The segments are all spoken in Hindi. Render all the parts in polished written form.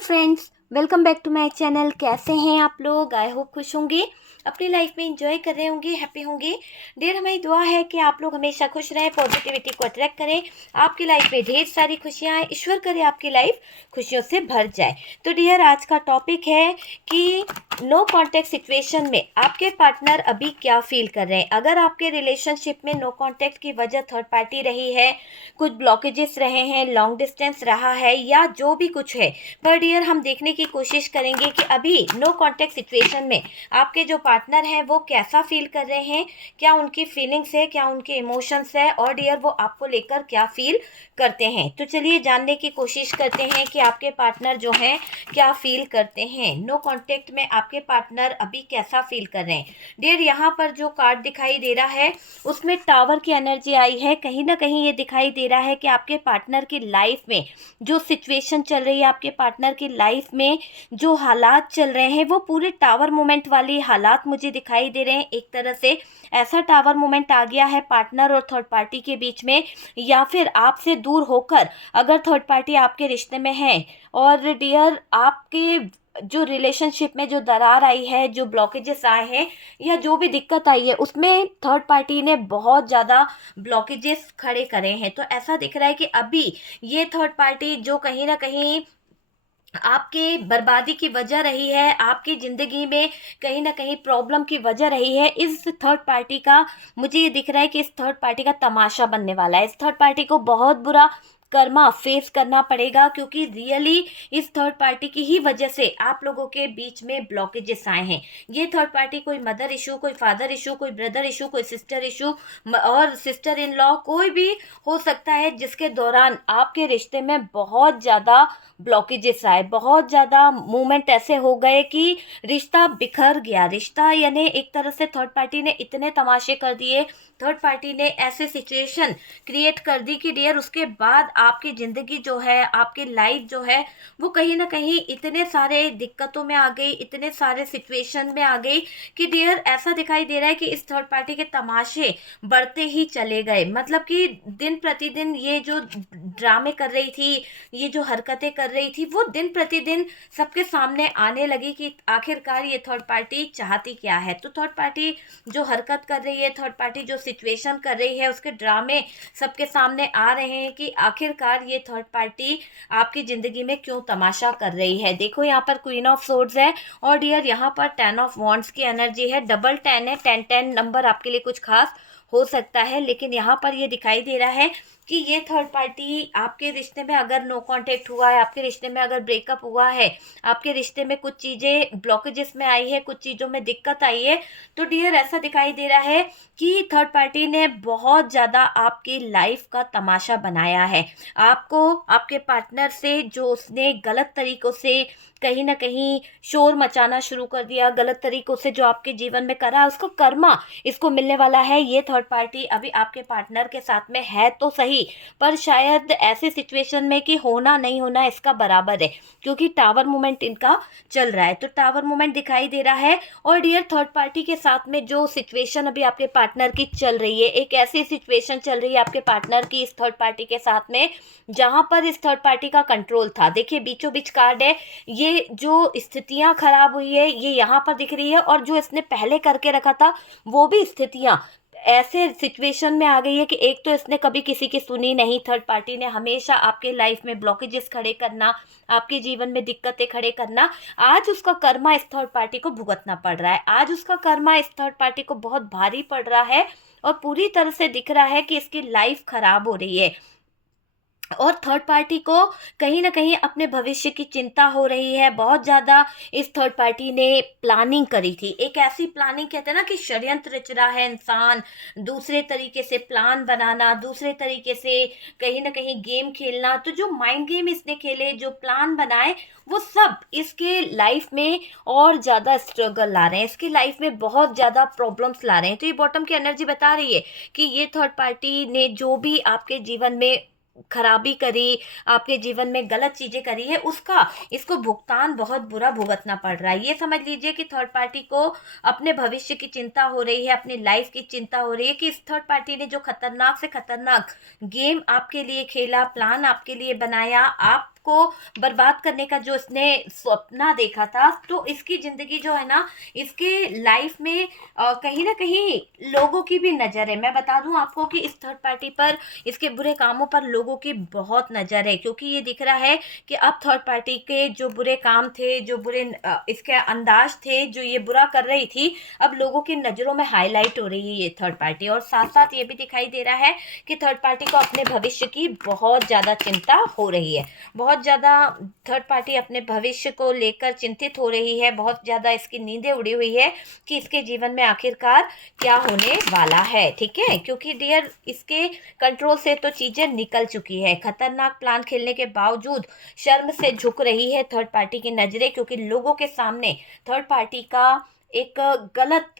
Friends, welcome back to my channel. कैसे हैं आप लोग? आई होप खुश होंगे, अपनी लाइफ में एंजॉय कर रहे होंगे, हैप्पी होंगे। डियर, हमारी दुआ है कि आप लोग हमेशा खुश रहें, पॉजिटिविटी को अट्रैक्ट करें, आपकी लाइफ में ढेर सारी खुशियाँ आए, ईश्वर करे आपकी लाइफ खुशियों से भर जाए। तो डियर, आज का टॉपिक है कि नो कॉन्टैक्ट सिचुएशन में आपके पार्टनर अभी क्या फील कर रहे हैं। अगर आपके रिलेशनशिप में नो कॉन्टैक्ट की वजह थर्ड पार्टी रही है, कुछ ब्लॉकेजेस रहे हैं, लॉन्ग डिस्टेंस रहा है या जो भी कुछ है, पर डियर हम देखने की कोशिश करेंगे कि अभी नो कॉन्टैक्ट सिचुएशन में आपके जो पार्टनर हैं वो कैसा फील कर रहे हैं, क्या उनकी फीलिंग्स है, क्या उनके इमोशंस है, और डियर वो आपको लेकर क्या फील करते हैं। तो चलिए जानने की कोशिश करते हैं कि आपके पार्टनर जो हैं क्या फील करते हैं। नो कॉन्टैक्ट में आपके पार्टनर अभी कैसा फील कर रहे हैं। डियर, यहाँ पर जो कार्ड दिखाई दे रहा है उसमें टावर की एनर्जी आई है। कहीं ना कहीं ये दिखाई दे रहा है कि आपके पार्टनर की लाइफ में जो सिचुएशन चल रही है, आपके पार्टनर की लाइफ में जो हालात चल रहे हैं, वो पूरे टावर मोमेंट वाली हालात मुझे दिखाई दे रहे हैं। एक तरह से ऐसा टावर मोमेंट आ गया है पार्टनर और थर्ड पार्टी के बीच में, या फिर आपसे दूर होकर अगर थर्ड पार्टी आपके रिश्ते में है, और डियर आपके जो रिलेशनशिप में जो दरार आई है, जो ब्लॉकेजेस आए हैं या जो भी दिक्कत आई है, उसमें थर्ड पार्टी ने बहुत ज़्यादा ब्लॉकेजेस खड़े करे हैं। तो ऐसा दिख रहा है कि अभी ये थर्ड पार्टी जो कहीं ना कहीं आपके बर्बादी की वजह रही है, आपकी ज़िंदगी में कहीं ना कहीं प्रॉब्लम की वजह रही है, इस थर्ड पार्टी का मुझे ये दिख रहा है कि इस थर्ड पार्टी का तमाशा बनने वाला है। इस थर्ड पार्टी को बहुत बुरा कर्मा फेस करना पड़ेगा, क्योंकि रियली इस थर्ड पार्टी की ही वजह से आप लोगों के बीच में ब्लॉकेजेस आए हैं। ये थर्ड पार्टी कोई मदर इशू, कोई फादर इशू, कोई ब्रदर इशू, कोई सिस्टर इशू और सिस्टर इन लॉ कोई भी हो सकता है, जिसके दौरान आपके रिश्ते में बहुत ज़्यादा ब्लॉकेजेस आए, बहुत ज़्यादा मूवमेंट ऐसे हो गए कि रिश्ता बिखर गया। रिश्ता यानी एक तरह से थर्ड पार्टी ने इतने तमाशे कर दिए, थर्ड पार्टी ने ऐसे सिचुएशन क्रिएट कर दी कि डियर उसके बाद आपकी ज़िंदगी जो है, आपकी लाइफ जो है, वो कहीं ना कहीं इतने सारे दिक्कतों में आ गई, इतने सारे सिचुएशन में आ गई कि डियर ऐसा दिखाई दे रहा है कि इस थर्ड पार्टी के तमाशे बढ़ते ही चले गए। मतलब कि दिन प्रतिदिन ये जो ड्रामे कर रही थी, ये जो हरकतें कर रही थी, वो दिन प्रतिदिन सबके सामने आने लगी कि आखिरकार ये थर्ड पार्टी चाहती क्या है। तो थर्ड पार्टी जो हरकत कर रही है, थर्ड पार्टी जो सिचुएशन कर रही है, उसके ड्रामे सबके सामने आ रहे हैं कि आखिरकार ये थर्ड पार्टी आपकी ज़िंदगी में क्यों तमाशा कर रही है। देखो यहाँ पर क्वीन ऑफ सोर्ड्स है और डियर यहाँ पर 10 ऑफ वॉन्ड्स की एनर्जी है। डबल 10 है, 10 नंबर आपके लिए कुछ खास हो सकता है, लेकिन यहाँ पर ये दिखाई दे रहा है कि ये थर्ड पार्टी आपके रिश्ते में अगर नो कांटेक्ट हुआ है, आपके रिश्ते में अगर ब्रेकअप हुआ है, आपके रिश्ते में कुछ चीज़ें ब्लॉकेजेस में आई है, कुछ चीज़ों में दिक्कत आई है, तो डियर ऐसा दिखाई दे रहा है कि थर्ड पार्टी ने बहुत ज़्यादा आपकी लाइफ का तमाशा बनाया है। आपको आपके पार्टनर से जो उसने गलत तरीक़ों से कहीं ना कहीं शोर मचाना शुरू कर दिया, गलत तरीक़ों से जो आपके जीवन में करा, उसको कर्मा इसको मिलने वाला है। ये थर्ड पार्टी अभी आपके पार्टनर के साथ में है तो सही, पर शायद ऐसे सिचुएशन में कि होना नहीं होना इसका बराबर है, क्योंकि टावर मूवमेंट इनका चल रहा है। तो टावर मूवमेंट दिखाई दे रहा है और डियर थर्ड पार्टी के साथ में जो सिचुएशन अभी आपके पार्टनर की चल रही है, एक ऐसी सिचुएशन चल रही है आपके पार्टनर की इस थर्ड पार्टी के साथ में जहां पर इस थर्ड पार्टी का कंट्रोल था। देखिए बीचों बीच कार्ड है, ये जो स्थितियां खराब हुई है ये यहाँ पर दिख रही है, और जो इसने पहले करके रखा था वो भी स्थितियां ऐसे सिचुएशन में आ गई है कि एक तो इसने कभी किसी की सुनी नहीं, थर्ड पार्टी ने हमेशा आपके लाइफ में ब्लॉकेजेस खड़े करना, आपके जीवन में दिक्कतें खड़े करना, आज उसका कर्मा इस थर्ड पार्टी को भुगतना पड़ रहा है। आज उसका कर्मा इस थर्ड पार्टी को बहुत भारी पड़ रहा है और पूरी तरह से दिख रहा है कि इसकी लाइफ खराब हो रही है। और थर्ड पार्टी को कहीं ना कहीं अपने भविष्य की चिंता हो रही है। बहुत ज़्यादा इस थर्ड पार्टी ने प्लानिंग करी थी, एक ऐसी प्लानिंग, कहते हैं ना कि षड्यंत्र रच रहा है इंसान, दूसरे तरीके से प्लान बनाना, दूसरे तरीके से कहीं ना कहीं गेम खेलना। तो जो माइंड गेम इसने खेले, जो प्लान बनाए, वो सब इसके लाइफ में और ज़्यादा स्ट्रगल ला रहे हैं, इसकी लाइफ में बहुत ज़्यादा प्रॉब्लम्स ला रहे हैं। तो ये बॉटम की एनर्जी बता रही है कि ये थर्ड पार्टी ने जो भी आपके जीवन में खराबी करी, आपके जीवन में गलत चीजें करी है, उसका इसको भुगतान बहुत बुरा भुगतना पड़ रहा है। ये समझ लीजिए कि थर्ड पार्टी को अपने भविष्य की चिंता हो रही है, अपनी लाइफ की चिंता हो रही है कि इस थर्ड पार्टी ने जो खतरनाक से खतरनाक गेम आपके लिए खेला, प्लान आपके लिए बनाया, आप को बर्बाद करने का जो इसने सपना देखा था, तो इसकी ज़िंदगी जो है ना, इसके लाइफ में कहीं ना कहीं लोगों की भी नज़र है। मैं बता दूं आपको कि इस थर्ड पार्टी पर, इसके बुरे कामों पर लोगों की बहुत नज़र है, क्योंकि ये दिख रहा है कि अब थर्ड पार्टी के जो बुरे काम थे, जो बुरे इसके अंदाज थे, जो ये बुरा कर रही थी, अब लोगों की नज़रों में हाईलाइट हो रही है ये थर्ड पार्टी। और साथ साथ ये भी दिखाई दे रहा है कि थर्ड पार्टी को अपने भविष्य की बहुत ज़्यादा चिंता हो रही है, बहुत ज़्यादा थर्ड पार्टी अपने भविष्य को लेकर चिंतित हो रही है, बहुत ज़्यादा इसकी नींदें उड़ी हुई है कि इसके जीवन में आखिरकार क्या होने वाला है। ठीक है, क्योंकि डियर इसके कंट्रोल से तो चीज़ें निकल चुकी है। खतरनाक प्लान खेलने के बावजूद शर्म से झुक रही है थर्ड पार्टी की नज़रें, क्योंकि लोगों के सामने थर्ड पार्टी का एक गलत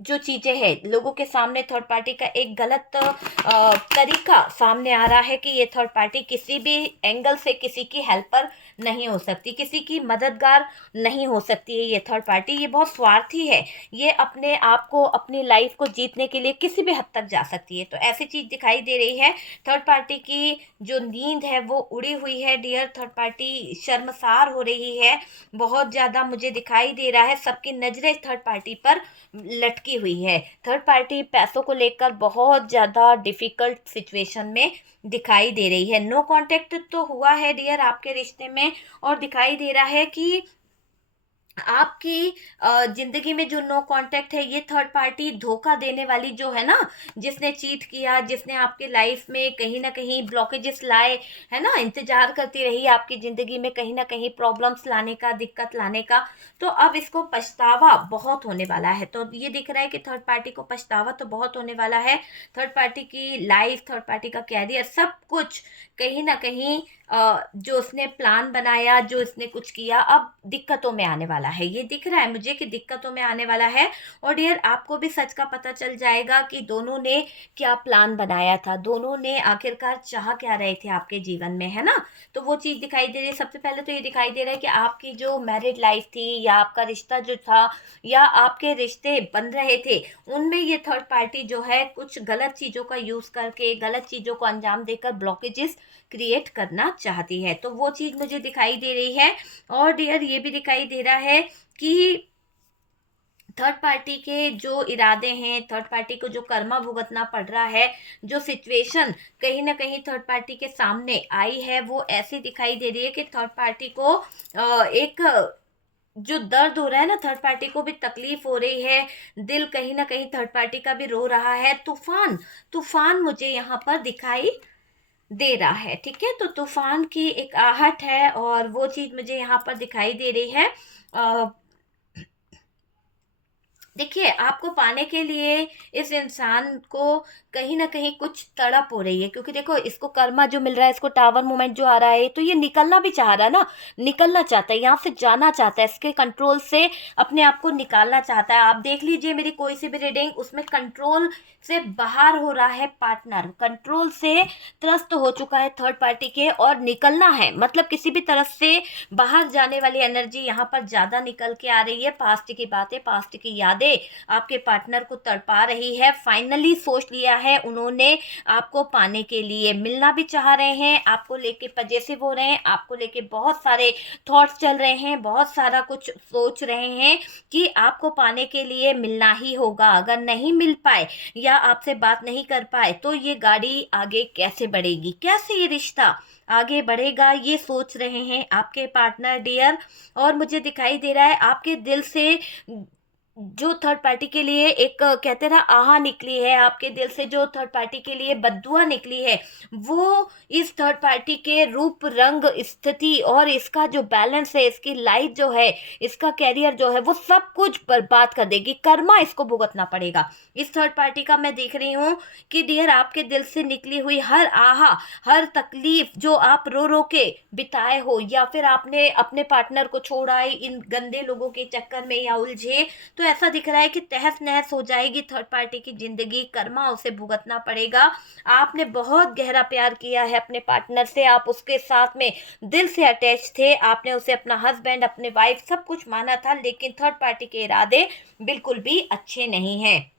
जो चीज़ें हैं, लोगों के सामने थर्ड पार्टी का एक गलत तरीका सामने आ रहा है कि ये थर्ड पार्टी किसी भी एंगल से किसी की हेल्पर नहीं हो सकती, किसी की मददगार नहीं हो सकती है। ये थर्ड पार्टी ये बहुत स्वार्थी है, ये अपने आप को, अपनी लाइफ को जीतने के लिए किसी भी हद तक जा सकती है। तो ऐसी चीज़ दिखाई दे रही है। थर्ड पार्टी की जो नींद है वो उड़ी हुई है डियर, थर्ड पार्टी शर्मसार हो रही है बहुत ज़्यादा, मुझे दिखाई दे रहा है। सबकी नज़रें थर्ड पार्टी पर लटकी हुई है। थर्ड पार्टी पैसों को लेकर बहुत ज़्यादा डिफ़िकल्ट सिचुएशन में दिखाई दे रही है। नो कांटेक्ट तो हुआ है डियर आपके रिश्ते में, और दिखाई दे रहा है कि आपकी जिंदगी में जो नो कांटेक्ट है, ये थर्ड पार्टी धोखा देने वाली जो है ना, जिसने चीट किया, जिसने आपके लाइफ में कहीं ना कहीं ब्लॉकेजेस लाए, है ना, इंतजार करती रही आपकी जिंदगी में कहीं ना कहीं प्रॉब्लम्स लाने का, दिक्कत लाने का, तो अब इसको पछतावा बहुत होने वाला है। तो ये दिख रहा है कि थर्ड पार्टी को पछतावा तो बहुत होने वाला है। थर्ड पार्टी की लाइफ, थर्ड पार्टी का कैरियर, सब कुछ कहीं ना कहीं जो उसने प्लान बनाया, जो इसने कुछ किया, अब दिक्कतों में आने वाला है। ये दिख रहा है मुझे कि दिक्कतों में आने वाला है। और डियर आपको भी सच का पता चल जाएगा कि दोनों ने क्या प्लान बनाया था, दोनों ने आखिरकार चाह क्या रहे थे आपके जीवन में, है ना। तो वो चीज़ दिखाई दे रही है। सबसे पहले तो ये दिखाई दे रहा है कि आपकी जो मैरिड लाइफ थी, या आपका रिश्ता जो था, या आपके रिश्ते बन रहे थे, उनमें ये थर्ड पार्टी जो है कुछ गलत चीज़ों का यूज़ करके, गलत चीज़ों को अंजाम देकर ब्लॉकेजेस क्रिएट करना चाहती है। तो वो चीज़ मुझे दिखाई दे रही है। और डियर ये भी दिखाई दे रहा है कि थर्ड पार्टी के जो इरादे हैं, थर्ड पार्टी को जो कर्मा भुगतना पड़ रहा है, जो सिचुएशन कहीं ना कहीं थर्ड पार्टी के सामने आई है, वो ऐसी दिखाई दे रही है कि थर्ड पार्टी को एक जो दर्द हो रहा है ना, थर्ड पार्टी को भी तकलीफ हो रही है, दिल कहीं ना कहीं थर्ड पार्टी का भी रो रहा है। तूफान, तूफान मुझे यहाँ पर दिखाई दे रहा है। ठीक है, तो तूफान की एक आहट है, और वो चीज़ मुझे यहाँ पर दिखाई दे रही है। देखिए, आपको पाने के लिए इस इंसान को कहीं न कहीं कुछ तड़प हो रही है, क्योंकि देखो इसको कर्मा जो मिल रहा है, इसको टावर मूवमेंट जो आ रहा है, तो ये निकलना भी चाह रहा है ना, निकलना चाहता है, यहाँ से जाना चाहता है, इसके कंट्रोल से अपने आप को निकालना चाहता है। आप देख लीजिए मेरी कोई सी भी रीडिंग, उसमें कंट्रोल से बाहर हो रहा है पार्टनर, कंट्रोल से त्रस्त हो चुका है थर्ड पार्टी के, और निकलना है, मतलब किसी भी तरफ से बाहर जाने वाली एनर्जी यहाँ पर ज़्यादा निकल के आ रही है। पास्ट की बातें, पास्ट की यादें आपके पार्टनर को तड़पा रही है। फाइनली सोच लिया है उन्होंने आपको पाने के लिए, मिलना भी चाह रहे हैं, आपको लेके पजेसिव हो रहे हैं, आपको लेके बहुत सारे थॉट्स चल रहे हैं, बहुत सारा कुछ सोच रहे हैं कि आपको पाने के लिए मिलना ही होगा। अगर नहीं मिल पाए या आपसे बात नहीं कर पाए, तो ये गाड़ी आगे कैसे बढ़ेगी, कैसे ये रिश्ता आगे बढ़ेगा, ये सोच रहे हैं आपके पार्टनर डियर। और मुझे दिखाई दे रहा है आपके दिल से जो थर्ड पार्टी के लिए एक कहते हैं ना आहा निकली है, आपके दिल से जो थर्ड पार्टी के लिए बद्दुआ निकली है, वो इस थर्ड पार्टी के रूप, रंग, स्थिति और इसका जो बैलेंस है, इसकी लाइफ जो है, इसका कैरियर जो है, वो सब कुछ बर्बाद कर देगी। कर्मा इसको भुगतना पड़ेगा इस थर्ड पार्टी का। मैं देख रही हूँ कि डियर आपके दिल से निकली हुई हर आहा, हर तकलीफ जो आप रो रो के बिताए हो, या फिर आपने अपने पार्टनर को छोड़ा है इन गंदे लोगों के चक्कर में या उलझे, तो ऐसा दिख रहा है कि तहस नहस हो जाएगी थर्ड पार्टी की जिंदगी। कर्मा उसे भुगतना पड़ेगा। आपने बहुत गहरा प्यार किया है अपने पार्टनर से, आप उसके साथ में दिल से अटैच थे, आपने उसे अपना हस्बैंड, अपने वाइफ सब कुछ माना था, लेकिन थर्ड पार्टी के इरादे बिल्कुल भी अच्छे नहीं हैं।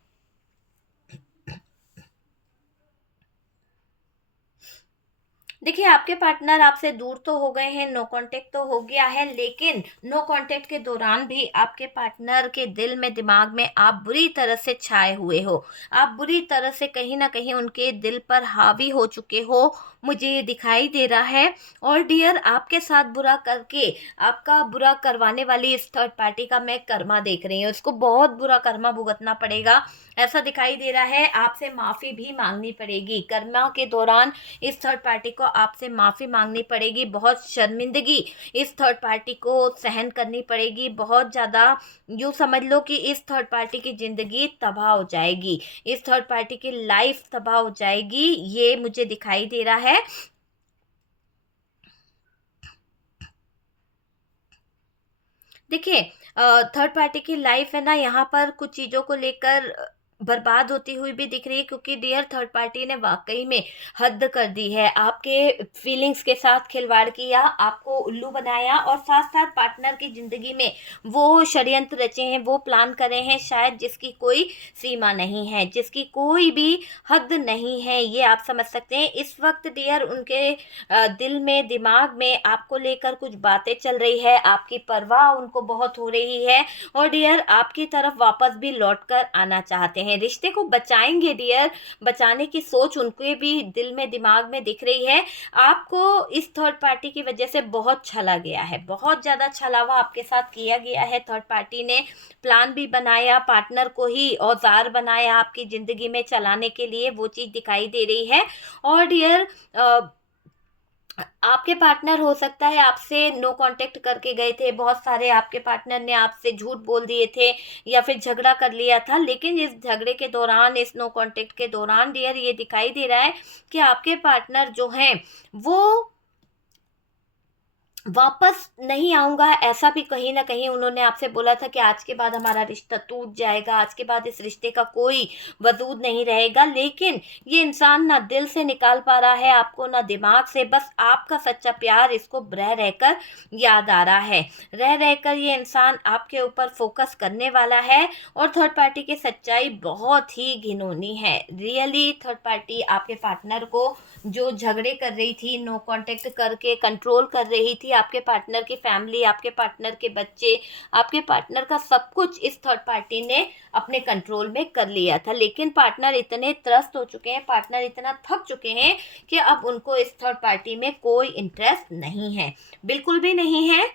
देखिए, आपके पार्टनर आपसे दूर तो हो गए हैं, नो कांटेक्ट तो हो गया है, लेकिन नो कांटेक्ट के दौरान भी आपके पार्टनर के दिल में, दिमाग में आप बुरी तरह से छाए हुए हो। आप बुरी तरह से कहीं न कहीं उनके दिल पर हावी हो चुके हो, मुझे ये दिखाई दे रहा है। और डियर, आपके साथ बुरा करके, आपका बुरा करवाने वाली इस थर्ड पार्टी का मैं कर्मा देख रही हूँ। इसको बहुत बुरा कर्मा भुगतना पड़ेगा, ऐसा दिखाई दे रहा है। आपसे माफ़ी भी माँगनी पड़ेगी। कर्मा के दौरान इस थर्ड पार्टी को आपसे माफ़ी मांगनी पड़ेगी। बहुत शर्मिंदगी इस थर्ड पार्टी को सहन करनी पड़ेगी। बहुत ज़्यादा, यूँ समझ लो कि इस थर्ड पार्टी की ज़िंदगी तबाह हो जाएगी, इस थर्ड पार्टी की लाइफ तबाह हो जाएगी, ये मुझे दिखाई दे रहा है। देखिए, थर्ड पार्टी की लाइफ है ना, यहाँ पर कुछ चीज़ों को लेकर बर्बाद होती हुई भी दिख रही है, क्योंकि डियर थर्ड पार्टी ने वाकई में हद कर दी है। आपके फीलिंग्स के साथ खिलवाड़ किया, आपको उल्लू बनाया, और साथ साथ पार्टनर की ज़िंदगी में वो षड्यंत्र रचे हैं, वो प्लान करे हैं शायद, जिसकी कोई सीमा नहीं है, जिसकी कोई भी हद नहीं है, ये आप समझ सकते हैं। इस वक्त डियर उनके दिल में, दिमाग में आपको लेकर कुछ बातें चल रही है, आपकी परवाह उनको बहुत हो रही है, और डियर आपकी तरफ वापस भी लौट कर आना चाहते हैं। रिश्ते को बचाएंगे डियर, बचाने की सोच उनके भी दिल में, दिमाग में दिख रही है। आपको इस थर्ड पार्टी की वजह से बहुत छला गया है, बहुत ज़्यादा छलावा आपके साथ किया गया है। थर्ड पार्टी ने प्लान भी बनाया, पार्टनर को ही औजार बनाया आपकी ज़िंदगी में चलाने के लिए, वो चीज़ दिखाई दे रही है। और डियर, आपके पार्टनर हो सकता है आपसे नो कांटेक्ट करके गए थे, बहुत सारे आपके पार्टनर ने आपसे झूठ बोल दिए थे या फिर झगड़ा कर लिया था, लेकिन इस झगड़े के दौरान, इस नो कांटेक्ट के दौरान डियर ये दिखाई दे रहा है कि आपके पार्टनर जो हैं वो वापस नहीं आऊँगा, ऐसा भी कहीं न कहीं उन्होंने आपसे बोला था कि आज के बाद हमारा रिश्ता टूट जाएगा, आज के बाद इस रिश्ते का कोई वजूद नहीं रहेगा। लेकिन ये इंसान ना दिल से निकाल पा रहा है आपको, ना दिमाग से, बस आपका सच्चा प्यार इसको रह रहकर याद आ रहा है। रह रहकर ये इंसान आपके ऊपर फ़ोकस करने वाला है, और थर्ड पार्टी की सच्चाई बहुत ही घिनौनी है। रियली थर्ड पार्टी आपके पार्टनर को जो झगड़े कर रही थी, नो कॉन्टैक्ट करके कंट्रोल कर रही थी, आपके पार्टनर की फैमिली, आपके पार्टनर के बच्चे, आपके पार्टनर का सब कुछ इस थर्ड पार्टी ने अपने कंट्रोल में कर लिया था। लेकिन पार्टनर इतने त्रस्त हो चुके हैं, पार्टनर इतना थक चुके हैं कि अब उनको इस थर्ड पार्टी में कोई इंटरेस्ट नहीं है, बिल्कुल भी नहीं है।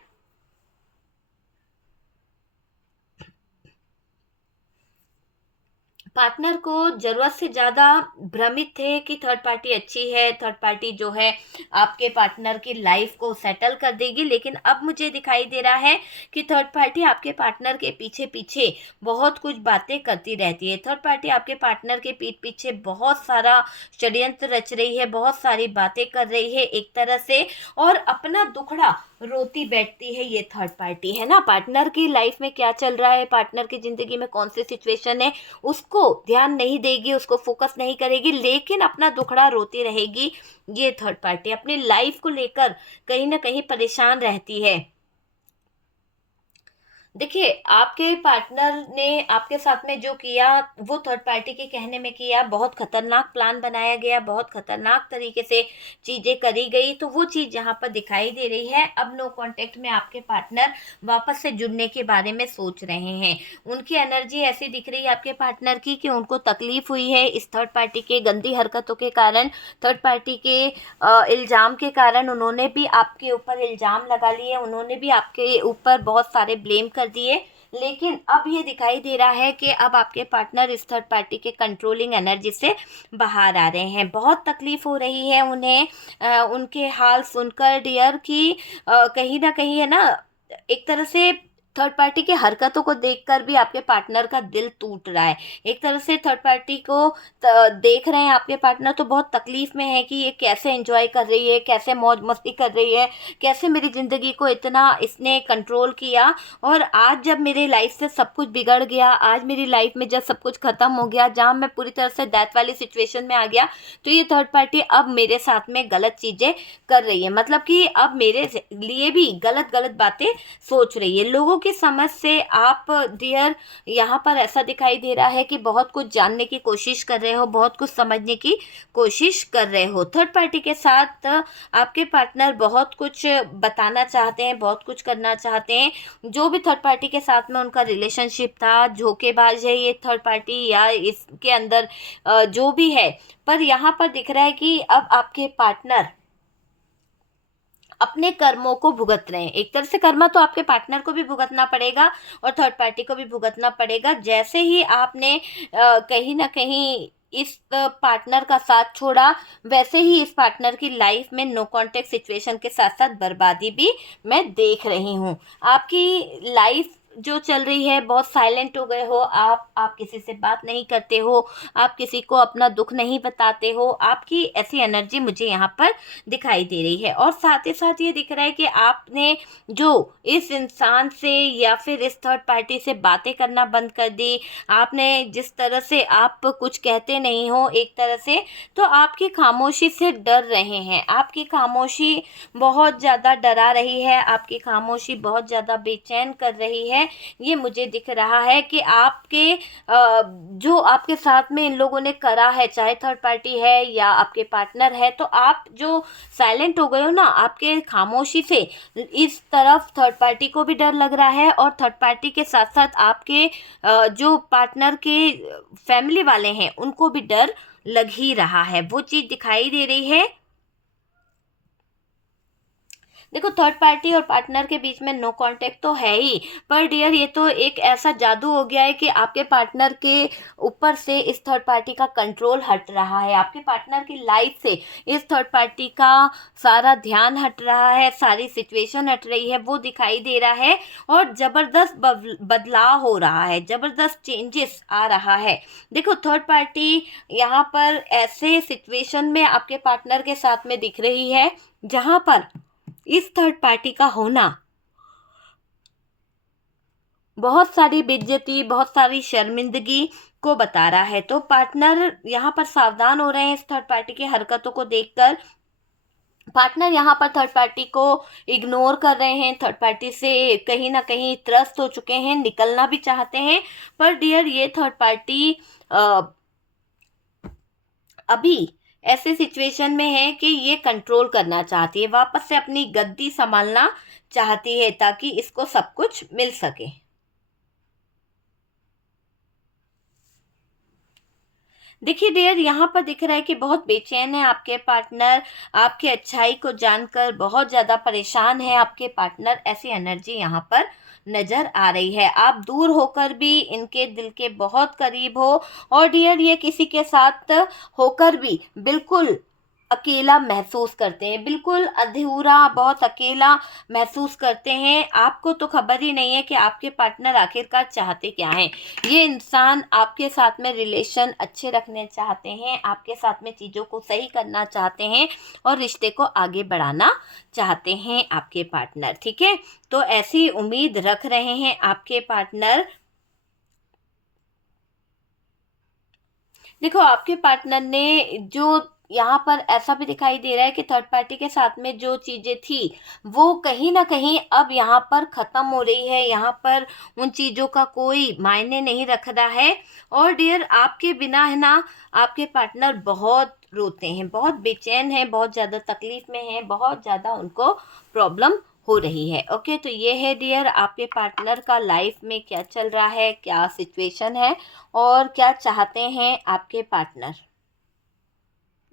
पार्टनर को ज़रूरत से ज़्यादा भ्रमित थे कि थर्ड पार्टी अच्छी है, थर्ड पार्टी जो है आपके पार्टनर की लाइफ को सेटल कर देगी, लेकिन अब मुझे दिखाई दे रहा है कि थर्ड पार्टी आपके पार्टनर के पीछे पीछे बहुत कुछ बातें करती रहती है। थर्ड पार्टी आपके पार्टनर के पीठ पीछे बहुत सारा षड्यंत्र रच रही है, बहुत सारी बातें कर रही है एक तरह से, और अपना दुखड़ा रोती बैठती है ये थर्ड पार्टी, है ना। पार्टनर की लाइफ में क्या चल रहा है, पार्टनर की ज़िंदगी में कौन सी सिचुएशन है, उसको ध्यान नहीं देगी, उसको फोकस नहीं करेगी, लेकिन अपना दुखड़ा रोती रहेगी। ये थर्ड पार्टी अपनी लाइफ को लेकर कहीं ना कहीं परेशान रहती है। देखिए, आपके पार्टनर ने आपके साथ में जो किया, वो थर्ड पार्टी के कहने में किया। बहुत खतरनाक प्लान बनाया गया, बहुत खतरनाक तरीके से चीज़ें करी गई, तो वो चीज़ यहाँ पर दिखाई दे रही है। अब नो कांटेक्ट में आपके पार्टनर वापस से जुड़ने के बारे में सोच रहे हैं। उनकी एनर्जी ऐसी दिख रही है आपके पार्टनर की कि उनको तकलीफ हुई है इस थर्ड पार्टी के गंदी हरकतों के कारण, थर्ड पार्टी के इल्ज़ाम के कारण। उन्होंने भी आपके ऊपर इल्ज़ाम लगा लिए, उन्होंने भी आपके ऊपर बहुत सारे ब्लेम कर दिए, लेकिन अब ये दिखाई दे रहा है कि अब आपके पार्टनर इस थर्ड पार्टी के कंट्रोलिंग एनर्जी से बाहर आ रहे हैं। बहुत तकलीफ हो रही है उन्हें, उनके हाल सुनकर डियर की कहीं ना कहीं, है ना, एक तरह से थर्ड पार्टी की हरकतों को देखकर भी आपके पार्टनर का दिल टूट रहा है। एक तरह से थर्ड पार्टी को देख रहे हैं आपके पार्टनर, तो बहुत तकलीफ में है कि ये कैसे एंजॉय कर रही है, कैसे मौज मस्ती कर रही है, कैसे मेरी ज़िंदगी को इतना इसने कंट्रोल किया, और आज जब मेरी लाइफ से सब कुछ बिगड़ गया, आज मेरी लाइफ में जब सब कुछ ख़त्म हो गया, जहाँ मैं पूरी तरह से डेथ वाली सिचुएशन में आ गया, तो ये थर्ड पार्टी अब मेरे साथ में गलत चीज़ें कर रही है। मतलब कि अब मेरे लिए भी गलत गलत बातें सोच रही है। लोगों आपकी समझ से आप डियर यहाँ पर ऐसा दिखाई दे रहा है कि बहुत कुछ जानने की कोशिश कर रहे हो, बहुत कुछ समझने की कोशिश कर रहे हो। थर्ड पार्टी के साथ आपके पार्टनर बहुत कुछ बताना चाहते हैं, बहुत कुछ करना चाहते हैं। जो भी थर्ड पार्टी के साथ में उनका रिलेशनशिप था, धोखेबाज है ये थर्ड पार्टी या इसके अंदर जो भी है, पर यहाँ पर दिख रहा है कि अब आपके पार्टनर अपने कर्मों को भुगत रहे हैं। एक तरह से कर्मा तो आपके पार्टनर को भी भुगतना पड़ेगा और थर्ड पार्टी को भी भुगतना पड़ेगा। जैसे ही आपने कहीं ना कहीं इस पार्टनर का साथ छोड़ा, वैसे ही इस पार्टनर की लाइफ में नो कांटेक्ट सिचुएशन के साथ साथ बर्बादी भी मैं देख रही हूँ। आपकी लाइफ जो चल रही है, बहुत साइलेंट हो गए हो आप किसी से बात नहीं करते हो, आप किसी को अपना दुख नहीं बताते हो। आपकी ऐसी एनर्जी मुझे यहाँ पर दिखाई दे रही है। और साथ ही साथ ये दिख रहा है कि आपने जो इस इंसान से या फिर इस थर्ड पार्टी से बातें करना बंद कर दी, आपने जिस तरह से आप कुछ कहते नहीं हो एक तरह से, तो आपकी खामोशी से डर रहे हैं। आपकी खामोशी बहुत ज़्यादा डरा रही है, आपकी खामोशी बहुत ज़्यादा बेचैन कर रही है। ये मुझे दिख रहा है कि आपके जो आपके साथ में इन लोगों ने करा है, चाहे थर्ड पार्टी है या आपके पार्टनर है, तो आप जो साइलेंट हो गए हो ना, आपके खामोशी से इस तरफ थर्ड पार्टी को भी डर लग रहा है और थर्ड पार्टी के साथ साथ आपके जो पार्टनर के फैमिली वाले हैं उनको भी डर लग ही रहा है। वो चीज़ दिखाई दे रही है। देखो, थर्ड पार्टी और पार्टनर के बीच में नो कांटेक्ट तो है ही, पर डियर ये तो एक ऐसा जादू हो गया है कि आपके पार्टनर के ऊपर से इस थर्ड पार्टी का कंट्रोल हट रहा है। आपके पार्टनर की लाइफ से इस थर्ड पार्टी का सारा ध्यान हट रहा है, सारी सिचुएशन हट रही है, वो दिखाई दे रहा है। और ज़बरदस्त बदलाव हो रहा है, ज़बरदस्त चेंजेस आ रहा है। देखो, थर्ड पार्टी यहाँ पर ऐसे सिचुएशन में आपके पार्टनर के साथ में दिख रही है जहाँ पर इस थर्ड पार्टी का होना बहुत सारी बेइज्जती, बहुत सारी शर्मिंदगी को बता रहा है। तो पार्टनर यहाँ पर सावधान हो रहे हैं इस थर्ड पार्टी की हरकतों को देखकर। पार्टनर यहाँ पर थर्ड पार्टी को इग्नोर कर रहे हैं, थर्ड पार्टी से कहीं ना कहीं त्रस्त हो चुके हैं, निकलना भी चाहते हैं। पर डियर ये थर्ड पार्टी अभी ऐसे सिचुएशन में है कि ये कंट्रोल करना चाहती है, वापस से अपनी गद्दी संभालना चाहती है ताकि इसको सब कुछ मिल सके। देखिए डियर, यहाँ पर दिख रहा है कि बहुत बेचैन है आपके पार्टनर, आपकी अच्छाई को जानकर बहुत ज़्यादा परेशान है आपके पार्टनर। ऐसी एनर्जी यहाँ पर नज़र आ रही है। आप दूर होकर भी इनके दिल के बहुत करीब हो। और डियर, ये किसी के साथ होकर भी बिल्कुल अकेला महसूस करते हैं, बिल्कुल अधूरा, बहुत अकेला महसूस करते हैं। आपको तो खबर ही नहीं है कि आपके पार्टनर आखिरकार चाहते क्या हैं। ये इंसान आपके साथ में रिलेशन अच्छे रखने चाहते हैं, आपके साथ में चीज़ों को सही करना चाहते हैं और रिश्ते को आगे बढ़ाना चाहते हैं आपके पार्टनर। ठीक है, तो ऐसी उम्मीद रख रहे हैं आपके पार्टनर। देखो, आपके पार्टनर ने जो यहाँ पर ऐसा भी दिखाई दे रहा है कि थर्ड पार्टी के साथ में जो चीज़ें थी वो कहीं ना कहीं अब यहाँ पर ख़त्म हो रही है। यहाँ पर उन चीज़ों का कोई मायने नहीं रख रहा है। और डियर, आपके बिना है ना, आपके पार्टनर बहुत रोते हैं, बहुत बेचैन हैं, बहुत ज़्यादा तकलीफ़ में हैं, बहुत ज़्यादा उनको प्रॉब्लम हो रही है। ओके, तो ये है डियर आपके पार्टनर का लाइफ में क्या चल रहा है, क्या सिचुएशन है और क्या चाहते हैं आपके पार्टनर।